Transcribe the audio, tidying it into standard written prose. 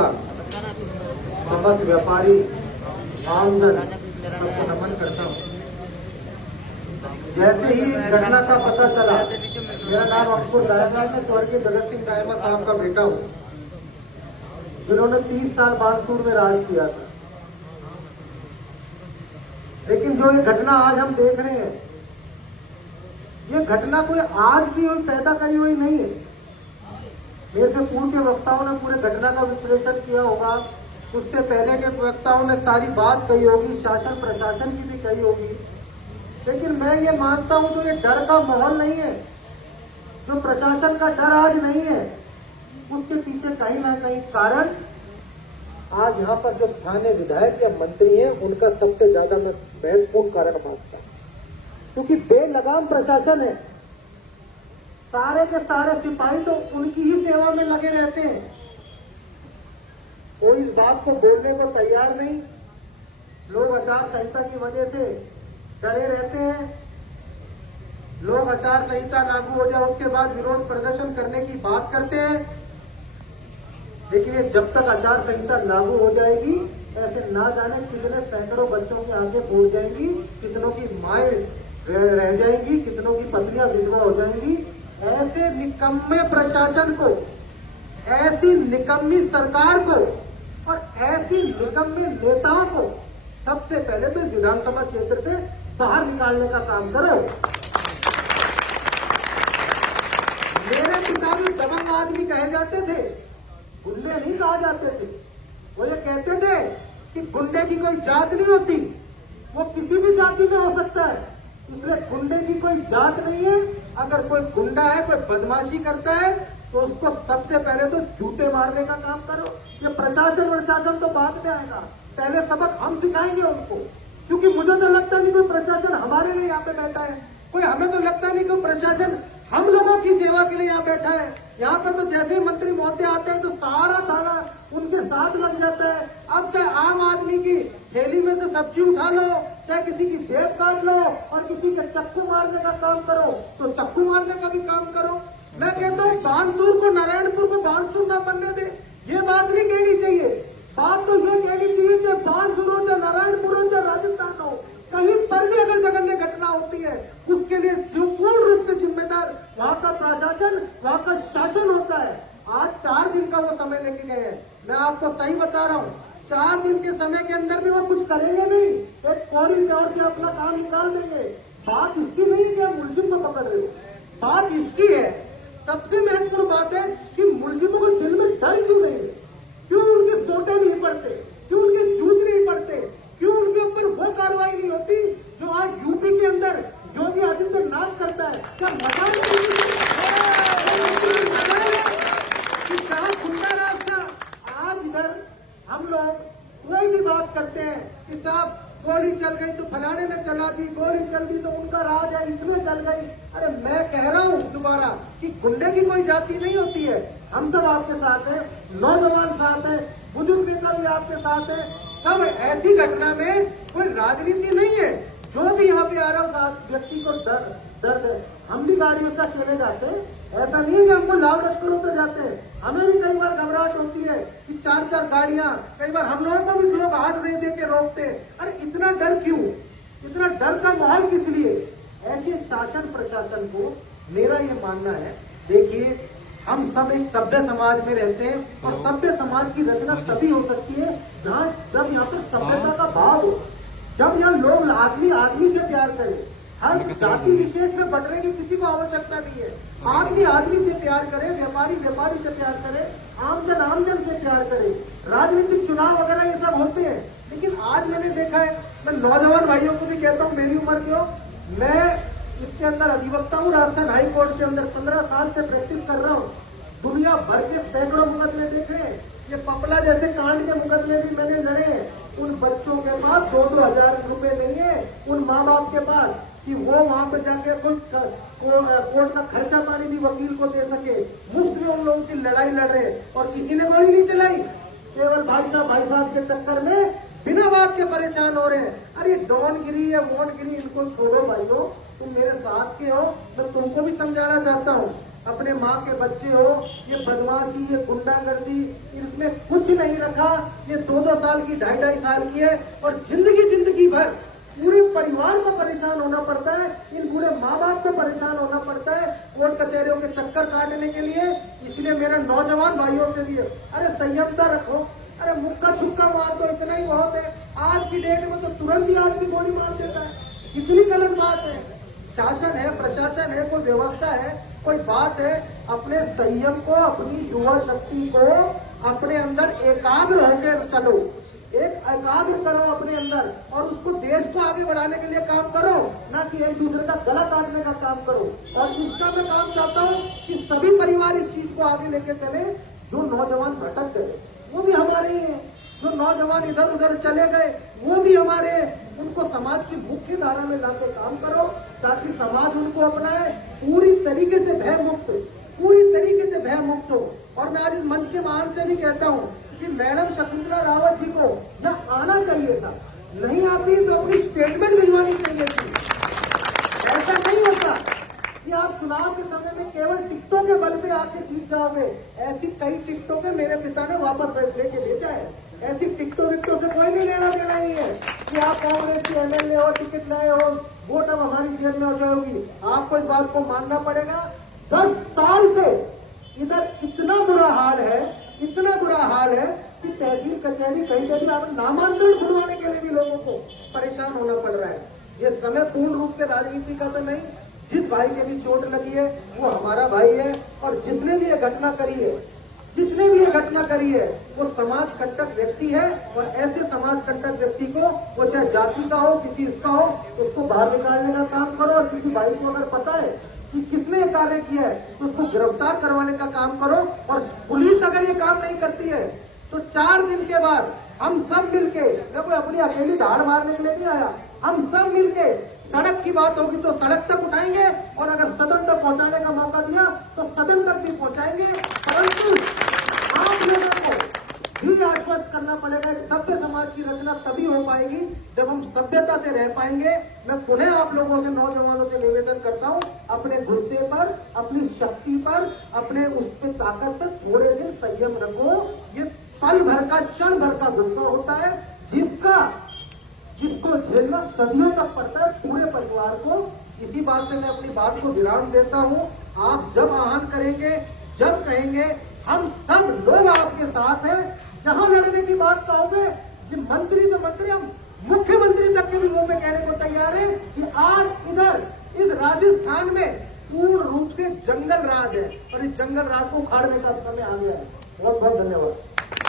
नमस्कार। समस्त व्यापारी आमजन सबको नमन करता हूँ। जैसे ही घटना का पता चला, मेरा नाम अफसर दायमा, मैं स्वर्गीय जगत सिंह दायमा साहब का बेटा हूँ, जिन्होंने 30 साल बानसूर में राज किया था। लेकिन जो ये घटना आज हम देख रहे हैं, ये घटना कोई आज की हुई पैदा करी हुई नहीं है। मेरे से पूर्व के वक्ताओं ने पूरे घटना का विश्लेषण किया होगा, उससे पहले के वक्ताओं ने सारी बात कही होगी, शासन प्रशासन की भी कही होगी। लेकिन मैं ये मानता हूं जो ये डर का माहौल नहीं है, जो प्रशासन का डर आज नहीं है, उसके पीछे कहीं ना कहीं कारण आज यहाँ पर जो स्थानीय विधायक या मंत्री हैं, उनका सबसे ज्यादा मैं महत्वपूर्ण कारण मानता हूं। क्योंकि बेलगाम प्रशासन है, सारे के सारे सिपाही तो उनकी ही सेवा में लगे रहते हैं। कोई इस बात को बोलने को तैयार नहीं। लोग आचार संहिता की वजह से डरे रहते हैं। लोग आचार संहिता लागू हो जाए उसके बाद विरोध प्रदर्शन करने की बात करते हैं। लेकिन ये जब तक आचार संहिता लागू हो जाएगी, ऐसे ना जाने कितने सैकड़ों बच्चों की आंखें फूट जाएंगी, कितनों की माएं रह जाएंगी, कितनों की पत्नियां विधवा हो जाएंगी। ऐसे निकम्मे प्रशासन को, ऐसी निकम्मी सरकार को और ऐसी निकम्मे नेताओं को सबसे पहले तो विधानसभा क्षेत्र से बाहर निकालने का काम करो। मेरे पिता भी दबंग आदमी कहे जाते थे, गुंडे नहीं कहा जाते थे। वो ये कहते थे कि गुंडे की कोई जात नहीं होती, वो किसी भी जाति में हो सकता है, इसलिए गुंडे की कोई जात नहीं है। अगर कोई गुंडा है, कोई बदमाशी करता है, तो उसको सबसे पहले तो जूते मारने का काम करो। ये प्रशासन तो बाद में आएगा, पहले सबक हम सिखाएंगे उनको। क्योंकि मुझे तो लगता नहीं कोई प्रशासन हमारे लिए यहाँ पे बैठा है, कोई हमें तो लगता नहीं कोई प्रशासन हम लोगों की सेवा के लिए यहाँ बैठा है। यहाँ पे तो जैसे ही मंत्री महोदय आते हैं तो सारा थाना उनके साथ लग जाता है। अब चाहे आम आदमी की थैली में से सब्जी उठा लो, चाहे किसी की जेब काट लो और किसी के चक्कू मारने का काम करो, तो चक्कू मारने का भी काम करो। मैं कहता हूँ बानसूर को, नारायणपुर को बानसूर ना बनने दे, ये बात नहीं कहनी चाहिए। बात तो ये कहनी चाहिए, चाहे बानसूर हो, चाहे नारायणपुर हो, चाहे राजस्थान हो, कहीं पर भी अगर जघन्य घटना होती है, उसके लिए पूर्ण रूप से जिम्मेदार वहाँ का प्रशासन, वहाँ का शासन होता है। आज 4 दिन का वो समय लेके गए हैं। मैं आपको सही बता रहा हूँ, 4 दिन के समय के अंदर भी वो कुछ करेंगे नहीं, एक कॉरिडोर से अपना काम निकाल देंगे। बात इसकी नहीं है कि आप मुलजिम को पकड़ रहे हो, बात इसकी है, सबसे महत्वपूर्ण बात है कि मुलजिमों को दिल में डर क्यों नहीं है, क्यों उनके सोटे नहीं पड़ते, क्यों उनके जूत नहीं पड़ते, क्यों उनके ऊपर वो कार्रवाई नहीं होती जो आज यूपी के अंदर योगी आदित्यनाथ करता है। क्या मजाक गुंडा राज का? आज इधर हम लोग कोई भी बात करते हैं कि साहब गोली चल गई तो फलाने ने चला दी, गोली चल दी तो उनका राज है, इसमें चल गई। अरे मैं कह रहा हूँ दोबारा कि गुंडे की कोई जाति नहीं होती है। हम सब आपके साथ हैं, नौजवान साथ हैं, बुजुर्ग नेता भी आपके साथ है। सब ऐसी घटना में कोई राजनीति नहीं है। जो भी यहाँ पे आ रहा है उस व्यक्ति को दर्द है। हम भी गाड़ियों से अकेले जाते हैं, ऐसा नहीं है कि हमको लाभ लश्करों से जाते हैं। हमें भी कई बार घबराहट होती है कि 4-4 गाड़ियां, कई बार हम लोगों को भी लोग हाथ नहीं दे के रोकते। अरे इतना डर क्यों, इतना डर का माहौल किस लिए? ऐसे शासन प्रशासन को मेरा ये मानना है, देखिए हम सब एक सभ्य समाज में रहते हैं और सभ्य समाज की रचना तभी हो सकती है जहाँ जब यहाँ पर सभ्यता का भाव हो, जब यहाँ लोग आदमी आदमी से प्यार करे। हर जाति विशेष में बटने की किसी को आवश्यकता नहीं है। आदमी आदमी से प्यार करे, व्यापारी व्यापारी से प्यार करे, आमजन आमजन से प्यार करे। राजनीतिक चुनाव वगैरह ये सब होते हैं, लेकिन आज मैंने देखा है, मैं नौजवान भाइयों को भी कहता हूँ, मेरी उम्र के हो, मैं इसके अंदर अधिवक्ता हूँ, राजस्थान हाई कोर्ट के अंदर 15 साल से प्रैक्टिस कर रहा हूँ। दुनिया भर के सैकड़ों मुकदमे देखे, ये पपला जैसे कांड के मुकदमे भी मैंने लड़े हैं। उन बच्चों के पास 2-2 हजार रुपए नहीं है, उन माँ बाप के पास, कि वो वहां पे जाके कोई कोर्ट का खर्चा पानी भी वकील को दे सके। मुफ्त में उन लोगों की लड़ाई लड़ रहे और किसी ने गोली नहीं चलाई, केवल भाई साहब के चक्कर में बिना बात के परेशान हो रहे हैं। अरे डॉनगिरी या वोटगिरी इनको छोड़ो भाइयों, तुम मेरे साथ के हो, मैं तुमको भी समझाना चाहता हूँ। अपने माँ के बच्चे हो, ये बदमाशी, ये गुंडागर्दी, इसमें कुछ नहीं रखा। ये 2-2 साल की, 2.5 साल की है और जिंदगी भर पूरे परिवार को परेशान होना पड़ता है, इन पूरे माँ बाप को परेशान होना पड़ता है कोर्ट कचहरियों के चक्कर काटने के लिए। इसलिए मेरे नौजवान भाइयों से भी, अरे संयमता रखो, अरे मुक्का छुक्का मार दो, इतना ही बहुत है। आज की डेट में तो तुरंत ही आदमी गोली मार देता है, कितनी गलत बात है। शासन है, प्रशासन है, कोई व्यवस्था है, कोई बात है। अपने संयम को, अपनी युवा शक्ति को अपने अंदर एकाग्र होकर चलो, एकाग्र करो अपने अंदर और उसको देश को आगे बढ़ाने के लिए काम करो, ना कि एक दूसरे का गला काटने का काम करो। और इसका मैं काम चाहता हूँ कि सभी परिवार इस चीज को आगे लेके चले। जो नौजवान भटक गए वो भी हमारे ही हैं, जो नौजवान इधर उधर चले गए वो भी हमारे, उनको समाज की मुख्य धारा में लाके काम करो ताकि समाज उनको अपनाए, पूरी तरीके से भय मुक्त, पूरी तरीके से भय मुक्त हो। और मैं आज इस मंच के माध्यम से भी कहता हूँ कि मैडम शकुंतला रावत जी को यहाँ आना चाहिए था, नहीं आती तो अपनी स्टेटमेंट भिजवानी चाहिए थी। ऐसा नहीं होता कि आप चुनाव के समय में केवल टिकटों के बल पे आके जीत जाओगे। ऐसी कई टिकटों के मेरे पिता ने वापस लेके भेजा है। ऐसी टिकटों विकटों से कोई नहीं लेना देना नहीं है कि आप कांग्रेस के एमएलए हो, टिकट लाए हो, वोट अब हमारी जेब में हो जाएगी। आपको इस बात को मानना पड़ेगा। 10 साल से इधर इतना बुरा हाल है, इतना बुरा हाल है कि तहसील कचहरी कहीं नामांतरण खुलवाने के लिए भी लोगों को परेशान होना पड़ रहा है। ये समय पूर्ण रूप से राजनीति का तो नहीं, जिस भाई के भी चोट लगी है वो हमारा भाई है और जिसने भी ये घटना करी है, जिसने भी ये घटना करी है वो समाज कंटक व्यक्ति है। और ऐसे समाज कंटक व्यक्ति को, वो चाहे जाति का हो, किसी इसका हो, उसको बाहर निकालने का काम करो। और किसी भाई को अगर पता है कि किसने कार्य किया है तो उसको गिरफ्तार करवाने का काम करो। और पुलिस अगर ये काम नहीं करती है तो 4 दिन के बाद हम सब मिलके, कोई अपनी अकेली धाड़ मारने के लिए नहीं आया, हम सब मिलके सड़क की बात होगी तो सड़क तक उठाएंगे और अगर सदन तक पहुंचाने का मौका दिया तो सदन तक भी पहुंचाएंगे। परंतु आप लोगों को भी आश्वस्त करना पड़ेगा। सभ्य समाज की रचना तभी हो पाएगी जब हम सभ्यता से रह पाएंगे। मैं पुनः आप लोगों से, नौजवानों से निवेदन करता हूं, अपने गुस्से पर, अपनी शक्ति पर, अपने उसके ताकत पर थोड़े दिन संयम रखो। ये पल भर का, क्षण भर का गुस्सा होता है जिसको झेलना सदियों तक पड़ता है पूरे परिवार को। इसी बात से मैं अपनी बात को विराम देता हूं। आप जब आह्वान करेंगे, जब कहेंगे, हम सब लोग आपके साथ हैं। जहां लड़ने की बात कहोगे, मंत्री तो मंत्री, हम मुख्यमंत्री तक के भी मुंह में कहने को तैयार है कि आज इधर इस राजस्थान में पूर्ण रूप से जंगल राज है और इस जंगल राज को उखाड़ने का समय आ गया है। बहुत बहुत धन्यवाद।